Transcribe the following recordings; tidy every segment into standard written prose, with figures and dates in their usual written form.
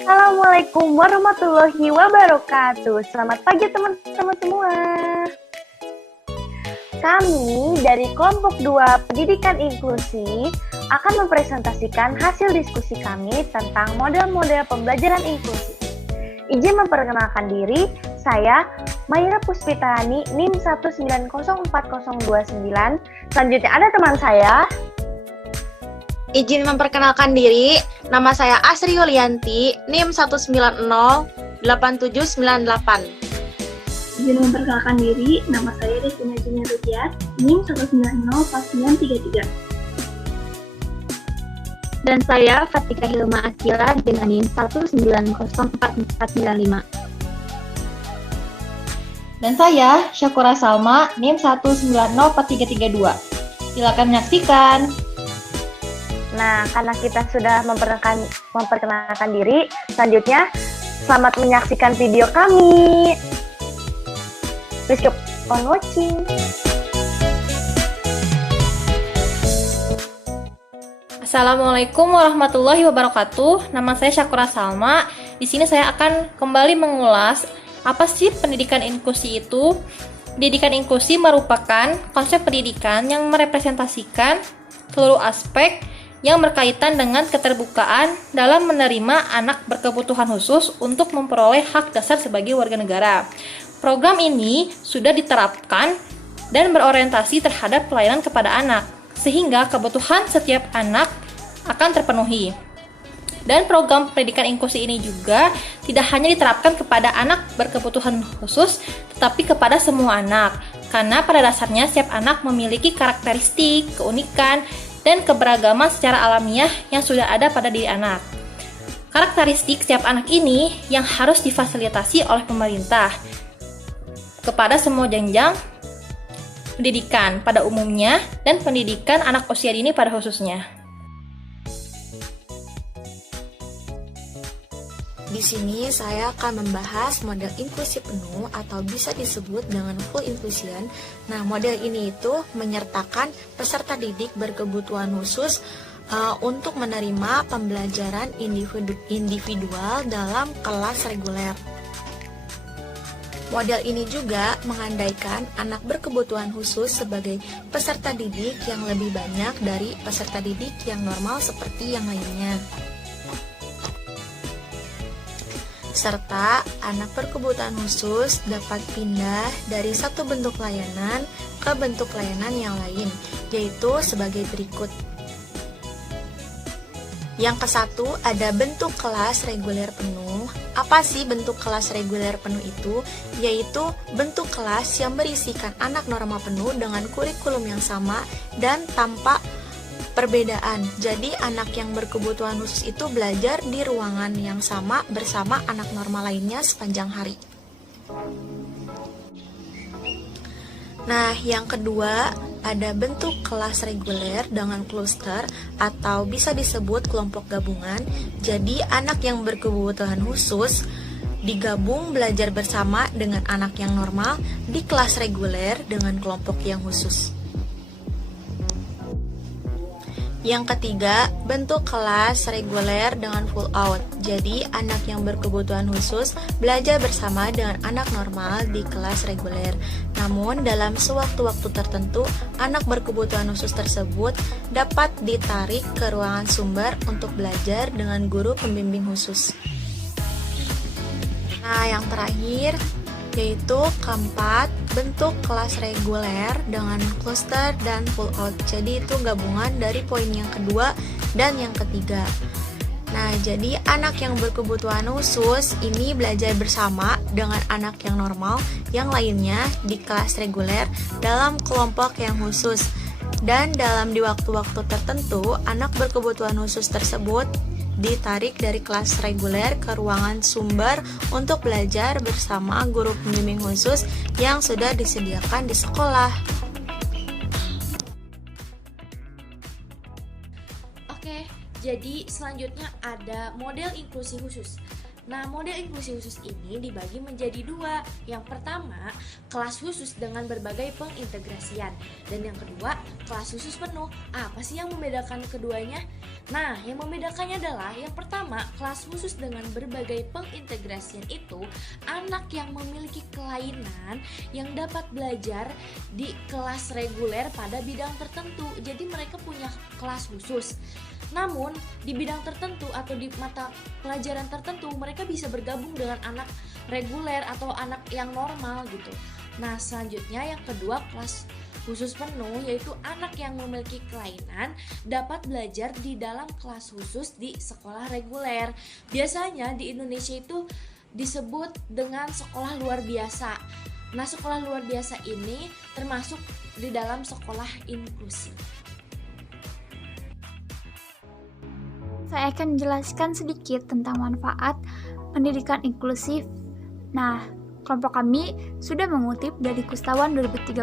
Assalamualaikum warahmatullahi wabarakatuh. Selamat pagi teman-teman semua. Kami dari kelompok 2 Pendidikan Inklusi akan mempresentasikan hasil diskusi kami tentang model-model pembelajaran inklusi. Izin memperkenalkan diri, saya Maira Puspitani, NIM 1904029. Selanjutnya ada teman saya. Izin memperkenalkan diri, nama saya Asri Yulianti, NIM 1908798. Izin memperkenalkan diri, nama saya Destina Junia Rudiat, NIM 1904933. Dan saya Fatika Hilma Akila dengan NIM 1904495. Dan saya Syakura Salma, NIM 1904332. Silakan menyaksikan. Nah, karena kita sudah memperkenalkan diri, selanjutnya selamat menyaksikan video kami. Please keep on watching. Assalamualaikum warahmatullahi wabarakatuh. Nama saya Syakura Salma. Di sini saya akan kembali mengulas apa sih pendidikan inklusi itu. Pendidikan inklusi merupakan konsep pendidikan yang merepresentasikan seluruh aspek yang berkaitan dengan keterbukaan dalam menerima anak berkebutuhan khusus untuk memperoleh hak dasar sebagai warga negara. Program ini sudah diterapkan dan berorientasi terhadap pelayanan kepada anak, sehingga kebutuhan setiap anak akan terpenuhi. Dan program pendidikan inklusi ini juga tidak hanya diterapkan kepada anak berkebutuhan khusus, tetapi kepada semua anak, karena pada dasarnya setiap anak memiliki karakteristik, keunikan, dan keberagaman secara alamiah yang sudah ada pada diri anak. Karakteristik setiap anak ini yang harus difasilitasi oleh pemerintah kepada semua jenjang pendidikan pada umumnya dan pendidikan anak usia dini pada khususnya. Di sini saya akan membahas model inklusi penuh atau bisa disebut dengan full inclusion. Nah, model ini itu menyertakan peserta didik berkebutuhan khusus untuk menerima pembelajaran individual dalam kelas reguler. Model ini juga mengandaikan anak berkebutuhan khusus sebagai peserta didik yang lebih banyak dari peserta didik yang normal seperti yang lainnya. Serta anak berkebutuhan khusus dapat pindah dari satu bentuk layanan ke bentuk layanan yang lain, yaitu sebagai berikut. Yang ke-1 ada bentuk kelas reguler penuh. Apa sih bentuk kelas reguler penuh itu? Yaitu bentuk kelas yang berisikan anak normal penuh dengan kurikulum yang sama dan tanpa perbedaan. Jadi anak yang berkebutuhan khusus itu belajar di ruangan yang sama bersama anak normal lainnya sepanjang hari. Nah, yang kedua ada bentuk kelas reguler dengan kluster atau bisa disebut kelompok gabungan. Jadi anak yang berkebutuhan khusus digabung belajar bersama dengan anak yang normal di kelas reguler dengan kelompok yang khusus. Yang ketiga, bentuk kelas reguler dengan full out. Jadi, anak yang berkebutuhan khusus belajar bersama dengan anak normal di kelas reguler. Namun, dalam sewaktu-waktu tertentu, anak berkebutuhan khusus tersebut dapat ditarik ke ruangan sumber untuk belajar dengan guru pembimbing khusus. Nah, yang terakhir yaitu keempat, bentuk kelas reguler dengan cluster dan full out. Jadi itu gabungan dari poin yang kedua dan yang ketiga. Nah, jadi anak yang berkebutuhan khusus ini belajar bersama dengan anak yang normal yang lainnya di kelas reguler dalam kelompok yang khusus. Dan dalam di waktu-waktu tertentu, anak berkebutuhan khusus tersebut ditarik dari kelas reguler ke ruangan sumber untuk belajar bersama guru pembimbing khusus yang sudah disediakan di sekolah. Oke, jadi selanjutnya ada model inklusi khusus. Nah, model inklusi khusus ini dibagi menjadi dua. Yang pertama, kelas khusus dengan berbagai pengintegrasian. Dan yang kedua, kelas khusus penuh. Apa sih yang membedakan keduanya? Nah, yang membedakannya adalah yang pertama, kelas khusus dengan berbagai pengintegrasian itu anak yang memiliki kelainan yang dapat belajar di kelas reguler pada bidang tertentu. Jadi mereka punya kelas khusus. Namun, di bidang tertentu atau di mata pelajaran tertentu, mereka bisa bergabung dengan anak reguler atau anak yang normal gitu. Nah, selanjutnya yang kedua, kelas khusus penuh, yaitu anak yang memiliki kelainan dapat belajar di dalam kelas khusus di sekolah reguler. Biasanya di Indonesia itu disebut dengan sekolah luar biasa. Nah, sekolah luar biasa ini termasuk di dalam sekolah inklusi. Saya akan menjelaskan sedikit tentang manfaat pendidikan inklusif. Nah, kelompok kami sudah mengutip dari Kustawan 2013.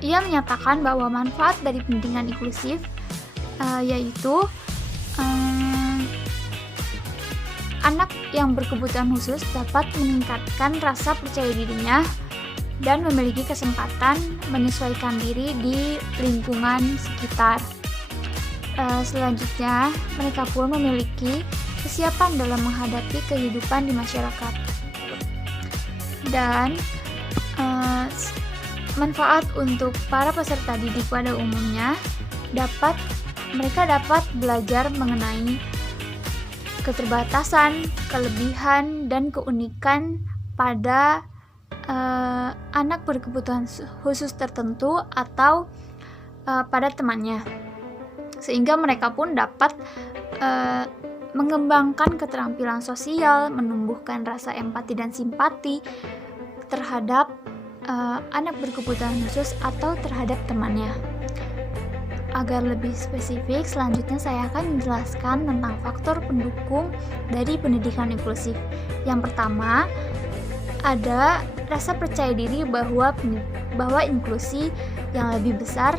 Ia menyatakan bahwa manfaat dari pendidikan inklusif yaitu anak yang berkebutuhan khusus dapat meningkatkan rasa percaya dirinya dan memiliki kesempatan menyesuaikan diri di lingkungan sekitar. Selanjutnya, mereka pun memiliki kesiapan dalam menghadapi kehidupan di masyarakat. Dan manfaat untuk para peserta didik pada umumnya mereka dapat belajar mengenai keterbatasan, kelebihan, dan keunikan pada anak berkebutuhan khusus tertentu atau pada temannya. Sehingga mereka pun dapat mengembangkan keterampilan sosial, menumbuhkan rasa empati dan simpati terhadap anak berkebutuhan khusus atau terhadap temannya. Agar lebih spesifik, selanjutnya saya akan menjelaskan tentang faktor pendukung dari pendidikan inklusif. Yang pertama, ada rasa percaya diri bahwa inklusi yang lebih besar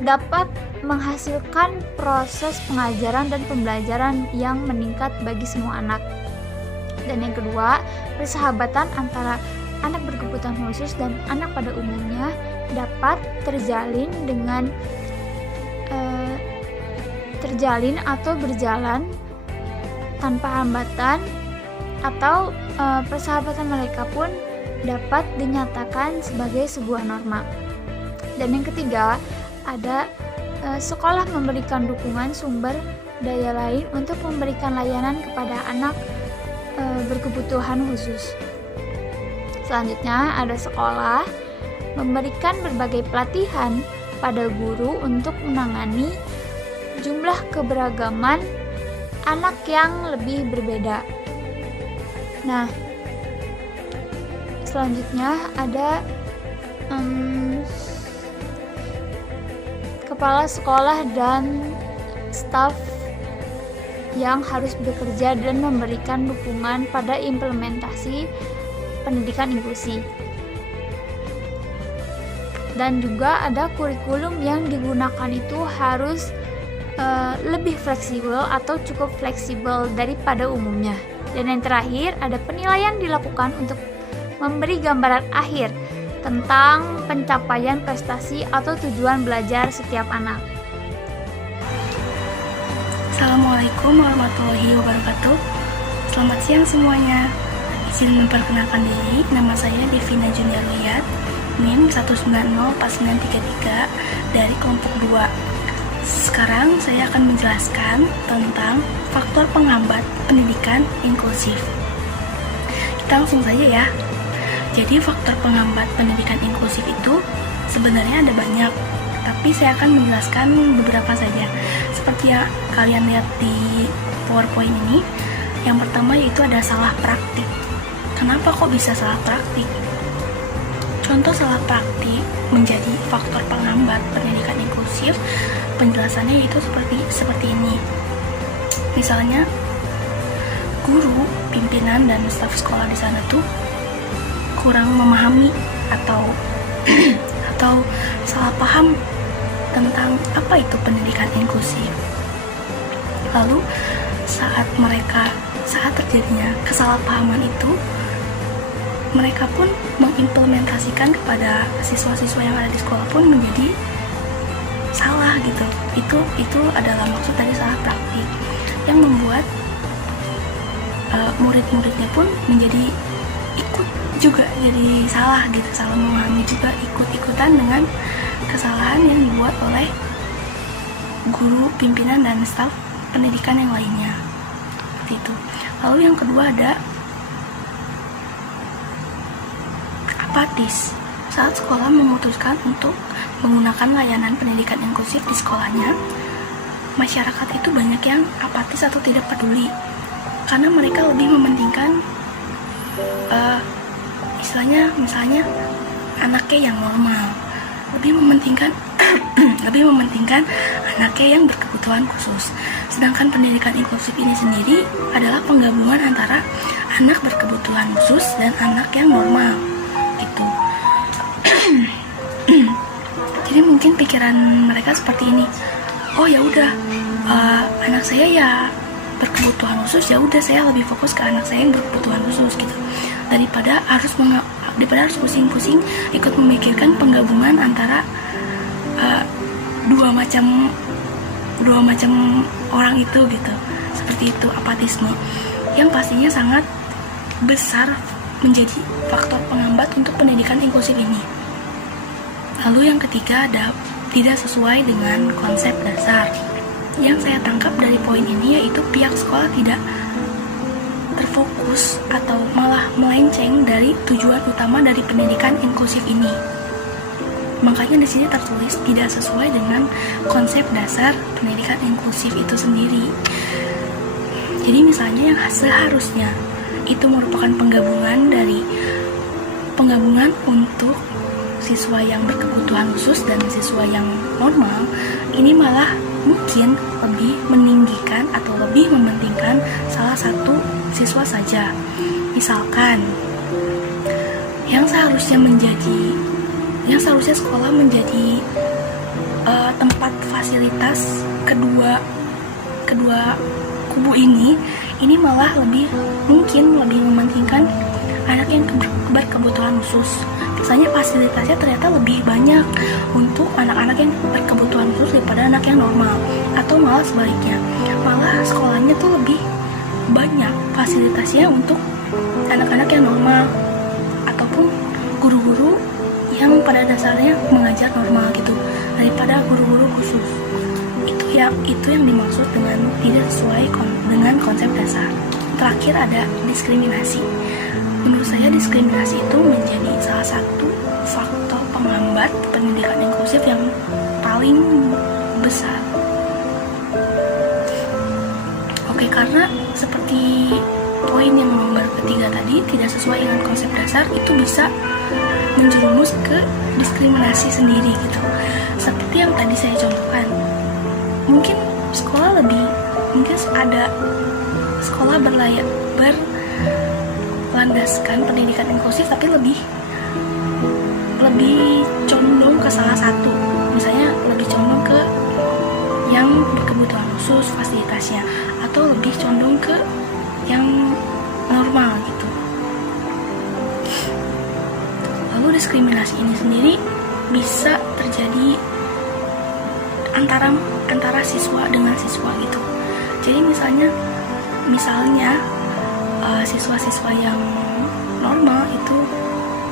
dapat menghasilkan proses pengajaran dan pembelajaran yang meningkat bagi semua anak. Dan yang kedua, persahabatan antara anak berkebutuhan khusus dan anak pada umumnya dapat terjalin atau berjalan tanpa hambatan, atau persahabatan mereka pun dapat dinyatakan sebagai sebuah norma. Dan yang ketiga, ada sekolah memberikan dukungan sumber daya lain untuk memberikan layanan kepada anak berkebutuhan khusus. Selanjutnya, ada sekolah memberikan berbagai pelatihan pada guru untuk menangani jumlah keberagaman anak yang lebih berbeda. Nah, selanjutnya ada kepala sekolah dan staf yang harus bekerja dan memberikan dukungan pada implementasi pendidikan inklusi. Dan juga ada kurikulum yang digunakan itu harus lebih fleksibel atau cukup fleksibel daripada umumnya. Dan yang terakhir, ada penilaian dilakukan untuk memberi gambaran akhir tentang pencapaian prestasi atau tujuan belajar setiap anak. Assalamualaikum warahmatullahi wabarakatuh. Selamat siang semuanya. Izin memperkenalkan diri, nama saya Devina Junior Riyad, NIM 1904933 dari kelompok 2. Sekarang saya akan menjelaskan tentang faktor penghambat pendidikan inklusif. Kita langsung saja ya. Jadi faktor penghambat pendidikan inklusif itu sebenarnya ada banyak, tapi saya akan menjelaskan beberapa saja. Seperti yang kalian lihat di PowerPoint ini, yang pertama yaitu ada salah praktik. Kenapa kok bisa salah praktik? Contoh salah praktik menjadi faktor penghambat pendidikan inklusif, penjelasannya yaitu seperti ini. Misalnya, guru, pimpinan, dan staf sekolah di sana tuh kurang memahami atau salah paham tentang apa itu pendidikan inklusif. Lalu saat terjadinya kesalahpahaman itu, mereka pun mengimplementasikan kepada siswa-siswa yang ada di sekolah pun menjadi salah gitu. Itu adalah maksud dari salah praktik yang membuat murid-muridnya pun menjadi ikut juga jadi salah gitu, salah memahami juga, ikut-ikutan dengan kesalahan yang dibuat oleh guru, pimpinan, dan staf pendidikan yang lainnya. Seperti itu. Lalu yang kedua ada apatis. Saat sekolah memutuskan untuk menggunakan layanan pendidikan inklusif di sekolahnya, masyarakat itu banyak yang apatis atau tidak peduli karena mereka lebih mementingkan misalnya anaknya yang normal, lebih mementingkan anaknya yang berkebutuhan khusus. Sedangkan pendidikan inklusif ini sendiri adalah penggabungan antara anak berkebutuhan khusus dan anak yang normal gitu. Jadi mungkin pikiran mereka seperti ini, oh ya udah, anak saya ya berkebutuhan khusus, ya udah saya lebih fokus ke anak saya yang berkebutuhan khusus gitu, daripada harus pusing-pusing ikut memikirkan penggabungan antara dua macam orang itu gitu. Seperti itu apatisme yang pastinya sangat besar menjadi faktor penghambat untuk pendidikan inklusif ini. Lalu yang ketiga ada tidak sesuai dengan konsep dasar. Yang saya tangkap dari poin ini yaitu pihak sekolah tidak terfokus atau malah melenceng dari tujuan utama dari pendidikan inklusif ini. Makanya di sini tertulis tidak sesuai dengan konsep dasar pendidikan inklusif itu sendiri. Jadi misalnya yang seharusnya itu merupakan penggabungan untuk siswa yang berkebutuhan khusus dan siswa yang normal, ini malah mungkin lebih meninggikan atau lebih mementingkan salah satu siswa saja. Misalkan yang seharusnya sekolah menjadi tempat fasilitas kedua kubu ini malah mungkin lebih mementingkan anak yang berkebutuhan khusus. Misalnya fasilitasnya ternyata lebih banyak untuk anak-anak yang berkebutuhan khusus daripada anak yang normal, atau malah sebaliknya, malah sekolahnya tuh lebih banyak fasilitasnya untuk anak-anak yang normal ataupun guru-guru yang pada dasarnya mengajar normal gitu daripada guru-guru khusus. Itu yang dimaksud dengan tidak sesuai dengan konsep dasar. Terakhir ada diskriminasi. Menurut saya diskriminasi itu menjadi salah satu faktor penghambat pendidikan inklusif yang paling besar. Oke, karena seperti poin yang nomor ketiga tadi, tidak sesuai dengan konsep dasar, itu bisa menjerumus ke diskriminasi sendiri gitu. Seperti yang tadi saya contohkan, mungkin ada sekolah berlandaskan pendidikan inklusif tapi lebih condong ke salah satu, misalnya lebih condong ke yang berkebutuhan khusus fasilitasnya, atau lebih condong ke yang normal gitu. Lalu diskriminasi ini sendiri bisa terjadi antara siswa dengan siswa gitu. Jadi misalnya siswa-siswa yang normal itu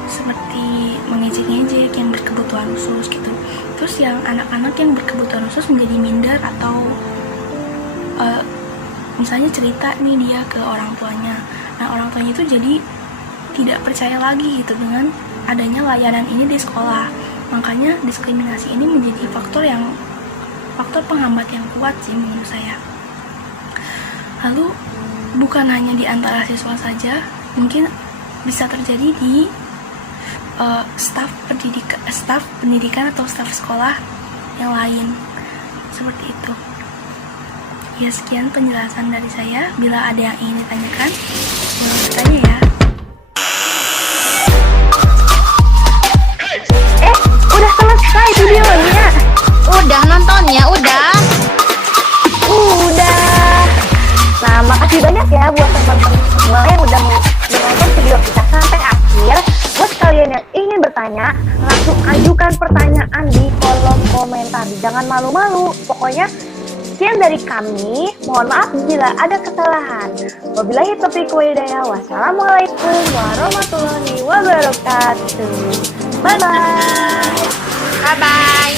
seperti mengejek-ngejek yang berkebutuhan khusus gitu. Terus yang anak-anak yang berkebutuhan khusus menjadi minder, atau misalnya cerita nih dia ke orang tuanya. Nah, orang tuanya itu jadi tidak percaya lagi gitu dengan adanya layanan ini di sekolah. Makanya diskriminasi ini menjadi faktor penghambat yang kuat sih menurut saya. Lalu bukan hanya di antara siswa saja, mungkin bisa terjadi di staf pendidikan atau staf sekolah yang lain. Seperti itu. Ya, sekian penjelasan dari saya. Bila ada yang ingin ditanyakan, boleh bertanya ya. Udah selesai videonya. Udah nontonnya, udah. Udah. ingin bertanya, langsung ajukan pertanyaan di kolom komentar. Jangan malu-malu. Pokoknya sekian dari kami. Mohon maaf bila ada kesalahan. Wabillahi taufiq wal hidayah. Wassalamualaikum warahmatullahi wabarakatuh. Bye-bye. Bye-bye.